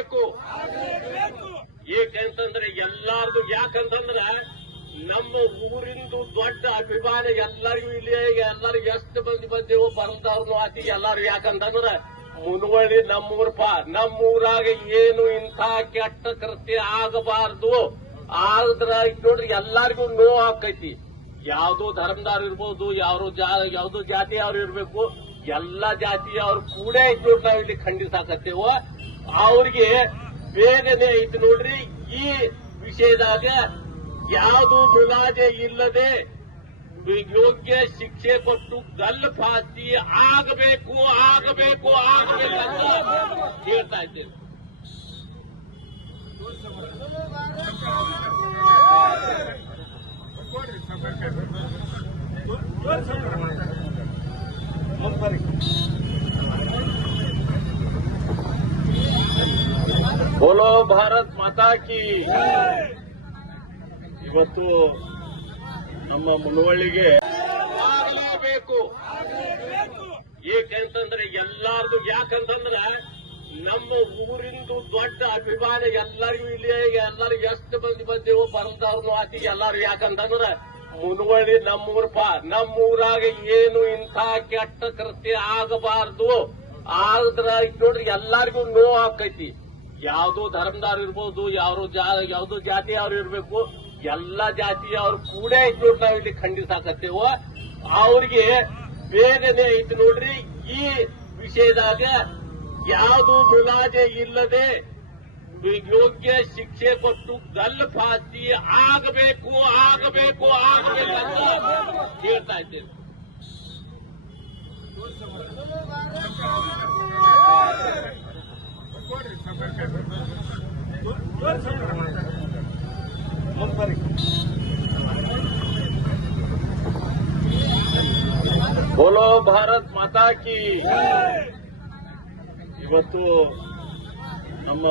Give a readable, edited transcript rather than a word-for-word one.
ಆಗಬೇಕು. ಏಕೆಂತಂದ್ರೆ ಎಲ್ಲಾರ್ದು ಯಾಕಂತಂದ್ರ ನಮ್ಮ ಊರಿಂದು ದೊಡ್ಡ ಅಭಿಮಾನ ಎಲ್ಲರಿಗೂ ಇಲ್ಲಿ ಎಲ್ಲರಿಗೂ ಎಷ್ಟು ಮಂದಿ ಬಂದೇವೋ ಬಂದವ್ರು ಆತಿಗೆ ಎಲ್ಲಾರು ಯಾಕಂತಂದ್ರ ಮುನವಳ್ಳಿ ನಮ್ಮೂರಪ್ಪ, ನಮ್ಮೂರಾಗ ಏನು ಇಂಥ ಕೆಟ್ಟ ಕೃತ್ಯ ಆಗಬಾರ್ದು. ಆದ್ರ ನೋಡ್ರಿ ಎಲ್ಲಾರಿಗೂ ನೋವು ಆಕೈತಿ. ಯಾವ್ದೋ ಧರ್ಮದವ್ರು ಇರ್ಬೋದು, ಯಾವ್ದೋ ಜಾತಿಯವ್ರು ಇರ್ಬೇಕು, ಎಲ್ಲಾ ಜಾತಿಯವ್ರು ಕೂಡ ಐತಿ ನೋಡ್ರಿ. ನಾವ್ ಇಲ್ಲಿ ಖಂಡಿಸಾಕತ್ತೇವ. ಅವ್ರಿಗೆ ಬೇಗನೆ ಐತಿ ನೋಡ್ರಿ. ಈ ವಿಷಯದಾಗ ಯಾವುದು ಮುಲಾಜೆ ಇಲ್ಲದೆ ಯೋಗ್ಯ ಶಿಕ್ಷೆ ಕೊಟ್ಟು ಗಲ್ಲು ಫಾಸಿ ಆಗಬೇಕು ಅಂತ ಹೇಳ್ತಾ ಇದ್ದೇನೆ. ಬೋಲೋ ಭಾರತ್ ಮಾತಾ ಕಿ. ಇವತ್ತು ನಮ್ಮ ಮುನವಳ್ಳಿಗೆ ಆಗಲೇಬೇಕು. ಏಕೆಂತಂದ್ರೆ ಎಲ್ಲಾರ್ದು ಯಾಕಂತಂದ್ರ ನಮ್ಮ ಊರಿಂದು ದೊಡ್ಡ ಅಭಿಮಾನ ಎಲ್ಲರಿಗೂ ಇಲ್ಲಿ ಎಲ್ಲರಿಗೂ ಎಷ್ಟು ಮಂದಿ ಬಂದೇವೋ ಬಂದವ್ರು ಆತಿಗೆ ಎಲ್ಲಾರು ಯಾಕಂತಂದ್ರ ಮುನವಳ್ಳಿ ನಮ್ಮೂರಪ್ಪ, ನಮ್ಮೂರಾಗ ಏನು ಇಂಥ ಕೆಟ್ಟ ಕೃತ್ಯ ಆಗಬಾರ್ದು. ಆದ್ರ ನೋಡ್ರಿ ಎಲ್ಲಾರಿಗೂ ನೋವು ಆಕೈತಿ. ಯಾವ್ದೋ ಧರ್ಮದವ್ರು ಇರ್ಬೋದು, ಯಾವ್ದೋ ಜಾತಿಯವ್ರು ಇರ್ಬೇಕು, ಎಲ್ಲಾ ಜಾತಿಯವ್ರು ಕೂಡ ಐತಿ ನೋಡ್ರಿ. ನಾವ್ ಇಲ್ಲಿ ಖಂಡಿಸಾಕತ್ತೇವ. ಅವ್ರಿಗೆ ಬೇಗನೆ ಐತಿ ನೋಡ್ರಿ. ಈ ವಿಷಯದಾಗ ಯಾವುದು ಮುಲಾಜೆ ಇಲ್ಲದೆ ಯೋಗ್ಯ ಶಿಕ್ಷೆ ಕೊಟ್ಟು ಗಲ್ಲು ಫಾಸಿ ಆಗಬೇಕು ಅಂತ ಹೇಳ್ತಾ ಇದ್ದೇನೆ. ಬೋಲೋ ಭಾರತ್ ಮಾತಾ ಕಿ. ಇವತ್ತು ನಮ್ಮ